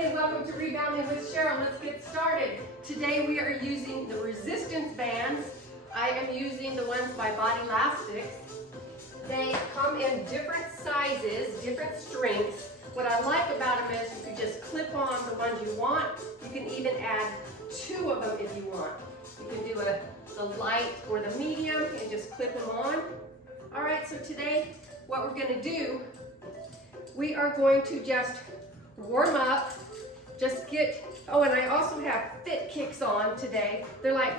and welcome to Rebounding with Cheryl. Let's get started. Today we are using the resistance bands. I am using the ones by Body Elastics. They come in different sizes, different strengths. What I like about them is you can just clip on the ones you want. You can even add 2 of them if you want. You can do the light or the medium and just clip them on. All right, so today what we're going to do, we are going to just warm up, just get, oh, and I also have fit kicks on today. They're like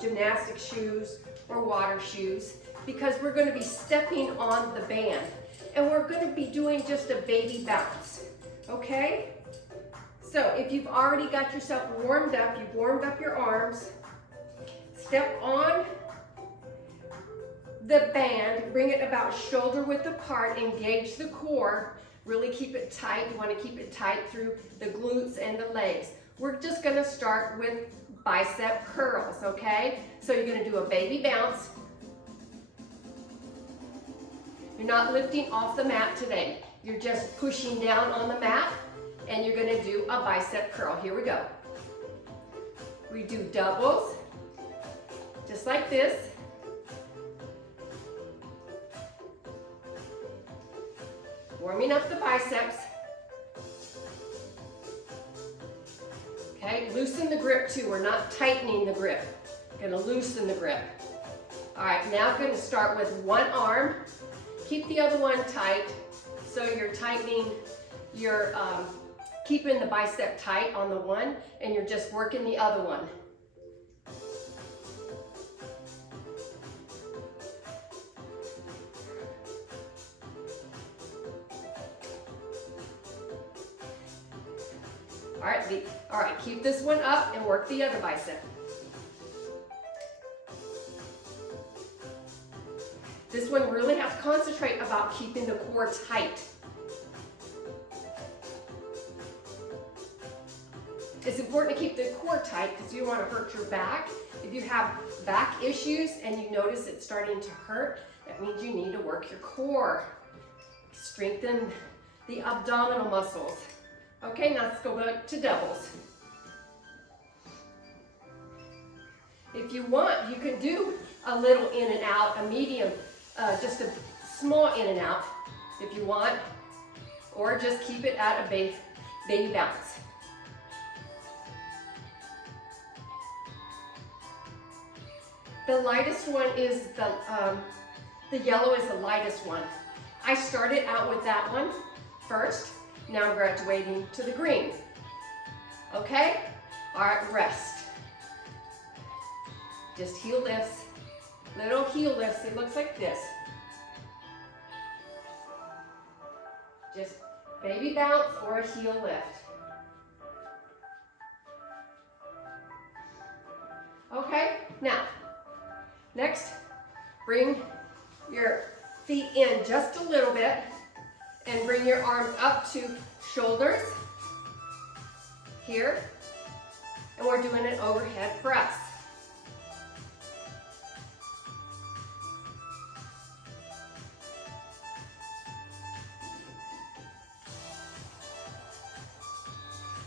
gymnastic shoes or water shoes because we're going to be stepping on the band and we're going to be doing just a baby bounce, okay? So if you've already got yourself warmed up, you've warmed up your arms, step on the band, bring it about shoulder width apart, engage the core, really keep it tight. You want to keep it tight through the glutes and the legs. We're just going to start with bicep curls, okay? So you're going to do a baby bounce. You're not lifting off the mat today. You're just pushing down on the mat and you're going to do a bicep curl. Here we go. We do doubles, just like this. Warming up the biceps. Okay, loosen the grip too. We're not tightening the grip. Gonna loosen the grip. All right, now gonna start with one arm. Keep the other one tight. So you're tightening, you're keeping the bicep tight on the one and you're just working the other one. All right, keep this one up and work the other bicep. This one really has to concentrate about keeping the core tight. It's important to keep the core tight because you don't want to hurt your back. If you have back issues and you notice it's starting to hurt, that means you need to work your core. Strengthen the abdominal muscles. Okay, now let's go back to doubles. If you want, you can do a little in and out, a medium, just a small in and out if you want, or just keep it at a baby bounce. The lightest one is the yellow is the lightest one. I started out with that one first. Now I'm graduating to the green. Okay? All right, rest. Just heel lifts, little heel lifts. It looks like this. Just baby bounce or a heel lift. Okay, now, next, bring your feet in just a little bit and bring your arms up to shoulders here, and we're doing an overhead press.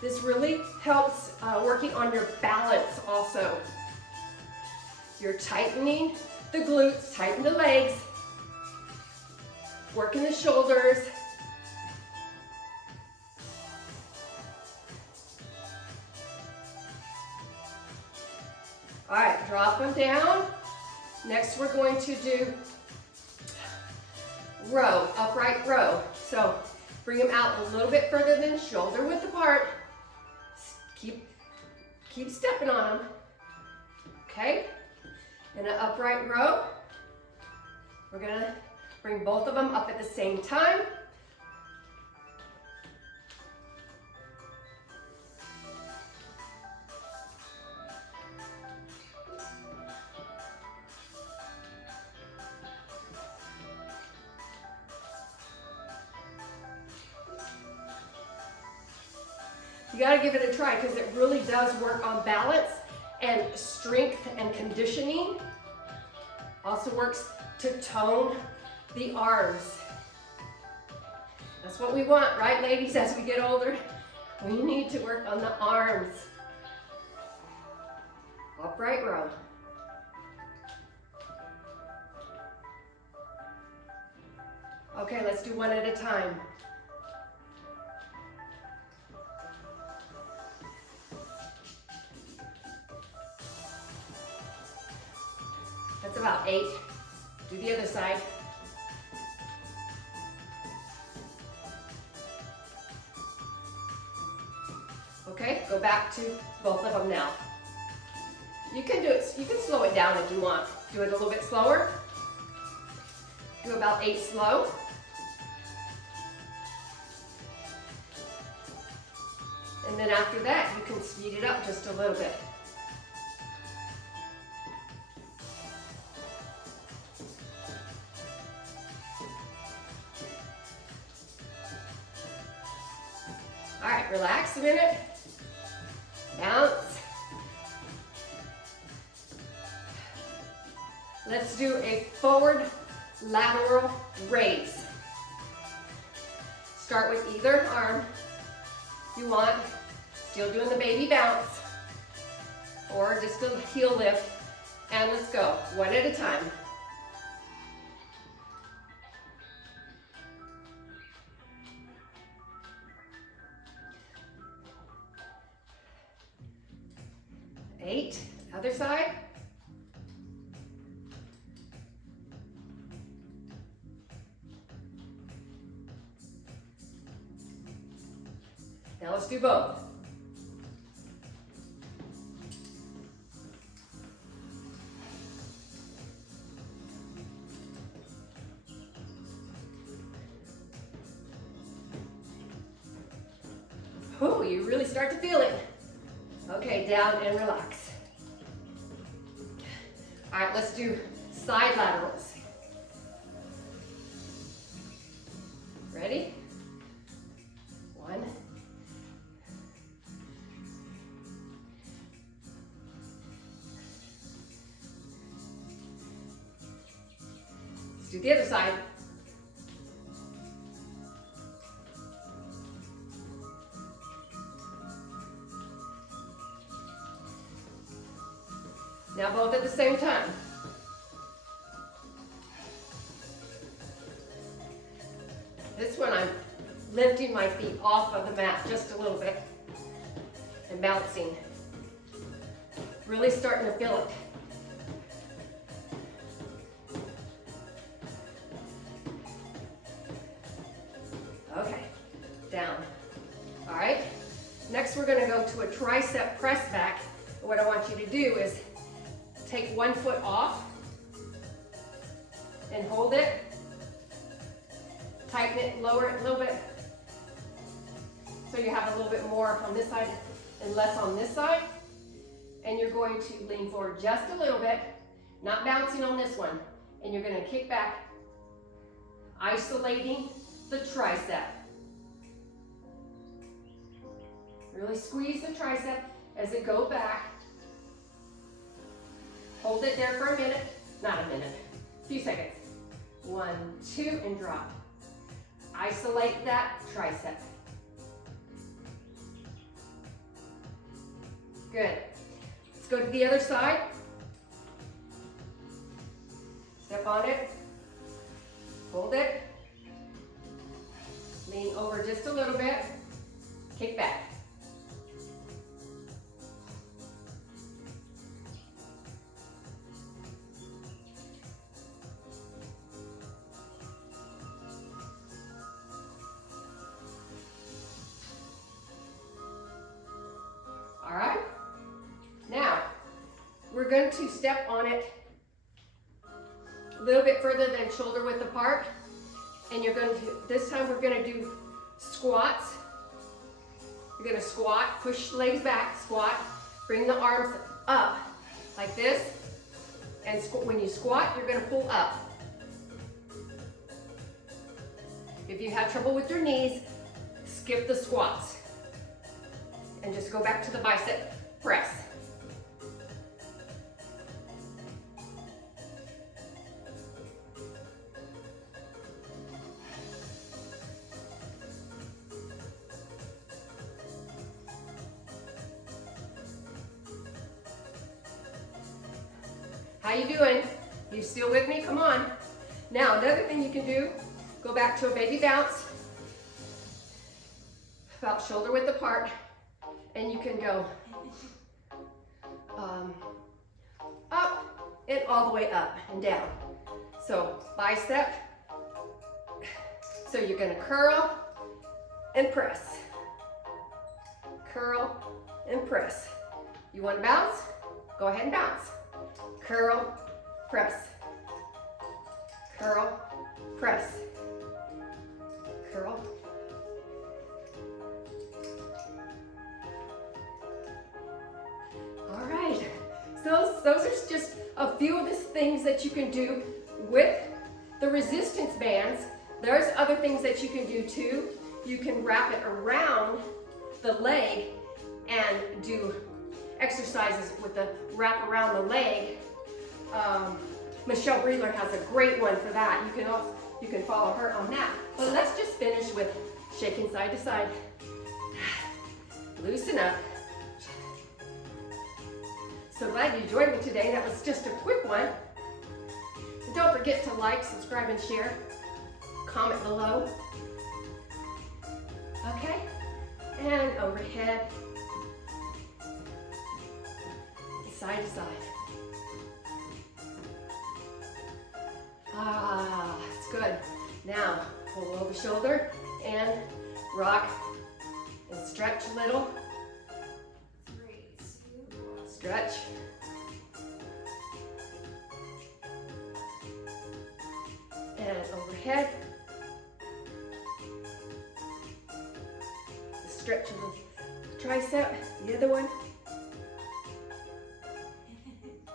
This really helps working on your balance also. You're tightening the glutes, tighten the legs, working the shoulders. All right, drop them down. Next, we're going to do row, upright row. So bring them out a little bit further than shoulder width apart. Keep stepping on them. Okay, in an upright row, we're gonna bring both of them up at the same time. You gotta give it a try because it really does work on balance and strength and conditioning. Also works to tone the arms. That's what we want, right, ladies, as we get older? We need to work on the arms. Upright row. Okay, let's do one at a time. That's about 8. Do the other side. Okay, go back to both of them now. You can do it, you can slow it down if you want. Do it a little bit slower. Do about 8 slow. And then after that, you can speed it up just a little bit. All right, relax a minute. Bounce. Let's do a forward lateral raise. Start with either arm you want. Still doing the baby bounce or just a heel lift. And let's go, one at a time. Eight, other side. Now let's do both. Oh, you really start to feel it. Okay, down and relax. All right, let's do side laterals. Ready? 1. Let's do the other side. Now both at the same time. This one I'm lifting my feet off of the mat just a little bit and bouncing. Really starting to feel it. Okay, down. All right, next we're gonna go to a tricep press back. What I want you to do is take one foot off and hold it. Tighten it, lower it a little bit. So you have a little bit more on this side and less on this side. And you're going to lean forward just a little bit, not bouncing on this one. And you're gonna kick back, isolating the tricep. Really squeeze the tricep as it goes back. Hold it there for a minute, not a minute, a few seconds. 1, 2, and drop. Isolate that tricep. Good. Let's go to the other side. Step on it. Hold it. Lean over just a little bit. Kick back. All right. Now, we're going to step on it a little bit further than shoulder width apart. And you're going to, this time we're going to do squats. You're going to squat, push legs back, squat, bring the arms up like this. And when you squat, you're going to pull up. If you have trouble with your knees, skip the squats. And just go back to the bicep press. How you doing? You still with me? Come on. Now, another thing you can do, go back to a baby bounce, about shoulder width apart, and you can go up and all the way up and down. So bicep, so you're gonna curl and press. Curl and press. You wanna bounce? Go ahead and bounce. Curl, press. Curl, press. Curl. All right, so those are just a few of the things that you can do with the resistance bands. There's other things that you can do too. You can wrap it around the leg and do exercises with the wrap around the leg. Michelle Breedler has a great one for that. You can follow her on that. But let's just finish with shaking side to side. Loosen up. So glad you joined me today. That was just a quick one. And don't forget to like, subscribe, and share. Comment below. Okay? And overhead. Side to side. Ah, it's good. Now, pull over the shoulder and rock and stretch a little. Stretch. And overhead. Stretch the tricep, the other one.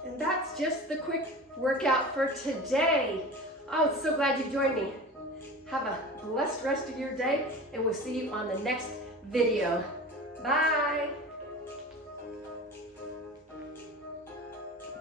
And that's just the quick workout for today. Oh, so glad you joined me. Have a blessed rest of your day, and we'll see you on the next video. Bye.